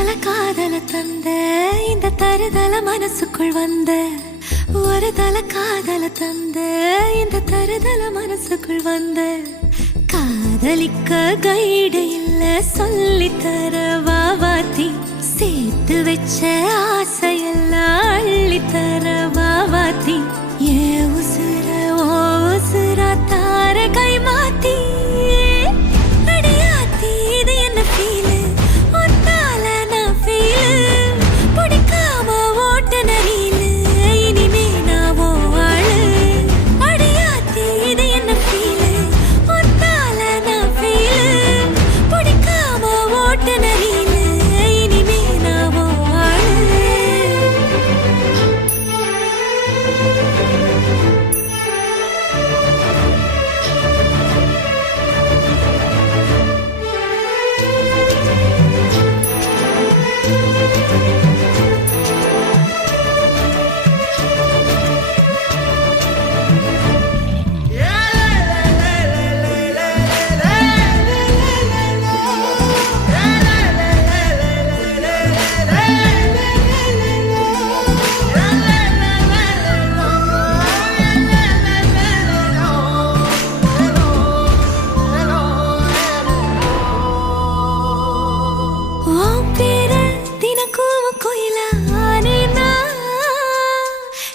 தல காதல தந்த இந்த தருதல மனசுக்குள் வந்த ஒரு தல காதல தந்த இந்த தருதல மனசுக்குள் வந்த காதலிக்க கைடு இல்ல சொல்லித்தர வாவாத்தி சேர்த்து வச்ச ஆசையெல்லாம் அள்ளித்தர வாவாத்தி ஏ உசுர ஓ உசுரா தார கை மாத்தி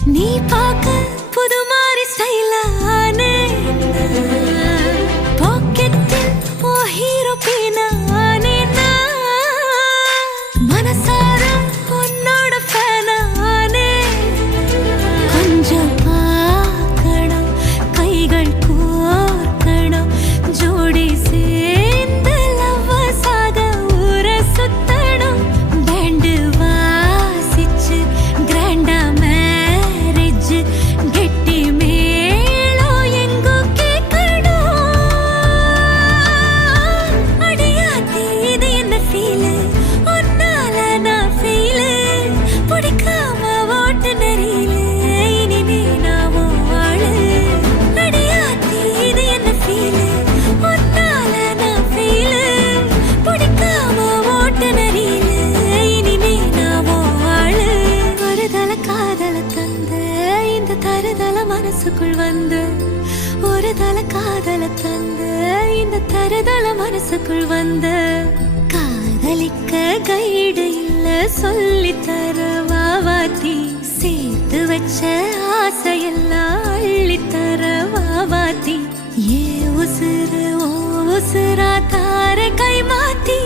நீ பாக்க புது மாறி ஸ்டைலானே பாக்கெட்டில் ஓ ஹீரோ பீனானே மனசார உன்னோட ஃபேனானே கொஞ்சம் பார்க்கணும் கைகள் கோர்க்கணும் ஜோடி சேர்ந்து லவ்வசாக ஊர சுத்தணும் பேண்டு வாசிச்சு கிராண்டா கெட்டி மேளோ எங்கோ கேட்கணும் அடியாத்தி இது என்ன ஃபீலு ஒன்னால நான் ஃபீலு பிடிக்காம ஓட்டு நெறியில இனிமே நாமோ வாழு அடியாத்தி இது என்ன ஃபீலு ஒன்னால நான் ஃபீலு பிடிக்காம ஓட்டு நெறியில இனிமே நாமோ வாழு ஒரு தல காதல தந்த இந்த தருதல மனசுக்குள் வந்து ஒரு தல காதல தந்த இந்த தருதல மனசுக்குள் வந்து காதலிக்க கைடு இல்ல சொல்லித்தர வாவாத்தி சேர்த்து வச்ச ஆசையெல்லாம் அள்ளித்தர வாவாத்தி ஏ உசுர ஓ உசுரா தார கை மாத்தி